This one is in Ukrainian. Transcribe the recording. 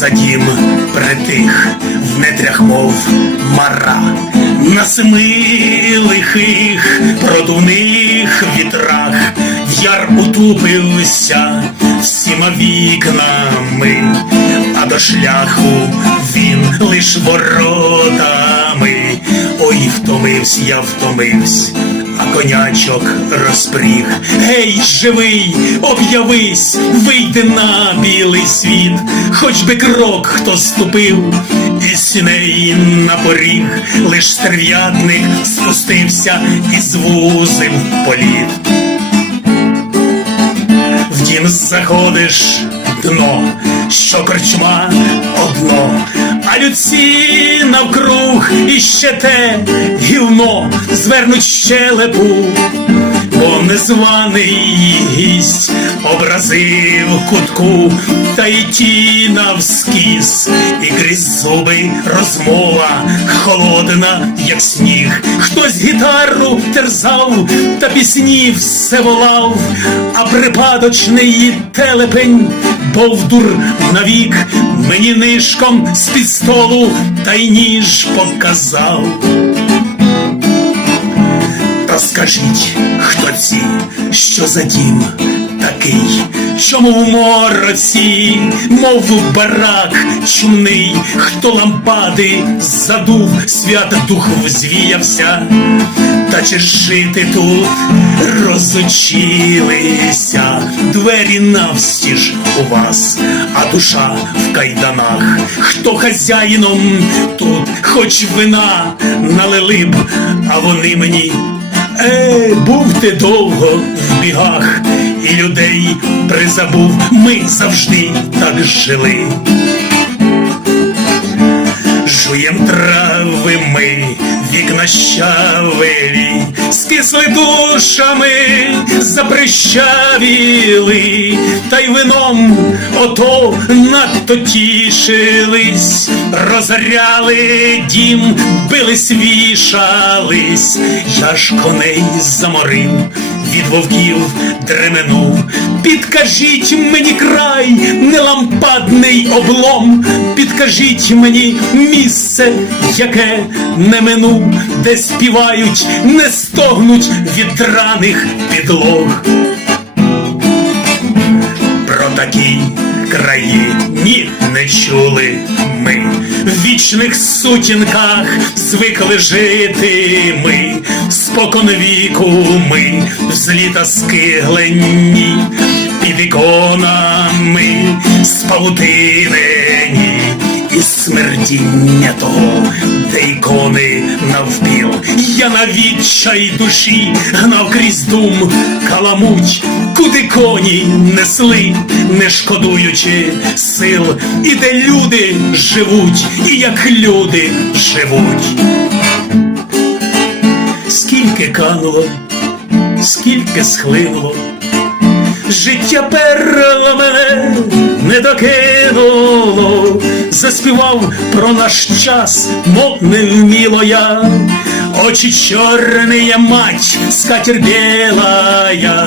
задім притих в нетрях, мов мара, на семи лихих продувних вітрах в яр утупився всіма вікнами, а до шляху він лиш воротами. Ой, втомився, я втомився, а конячок розпріг. Гей, живий, об'явись, вийди на білий світ, хоч би крок хто ступив, і сіней на поріг, лиш стерв'ятник спустився із вузим в політ. В дім заходиш дно, що корчма а навкруг, і ще те гівно звернуть щелепу, бо незваний гість образив кутку, та й ті навскіз, і крізь зуби розмова холодна, як сніг. Хтось гітару терзав, та пісні все волав, а припадочний телепень бовдур навік мені нишком з під столу та й ніж показав. Та скажіть, хто ці, що за дім такий, чому в мороці, мов барак чумний, хто лампади задув, свят дух взвіявся, та чи жити тут розучилися, двері навстіж у вас, а душа в кайданах, хто хазяїном тут, хоч вина налили б, а вони мені. Ей, був ти довго в бігах, і людей призабув, ми завжди так жили. Жуєм трави ми, вікна щавелі, скисли душами, запрещавіли, та й вином ото надто тішились, розряли дім, бились, вішались, я ж коней заморив, від вовків дременув. Підкажіть мені край, не лампадний облом, підкажіть мені місце, яке не минув, де співають, не стогнуть від драних підлог. Про такі краї ні не чули ми. В вічних сутінках звикли жити ми, спокон віку ми взліта скиглені, під іконами спаутинені І смердіння того, де ікони навпіл, я на відчай душі гнав крізь дум каламуть, куди коні несли, не шкодуючи сил, і де люди живуть, і як люди живуть. Скільки кануло, скільки схлинуло, життя перло мене не докинуло, заспівав про наш час, мов не вміло я, очі чорні, мать, скатір білая.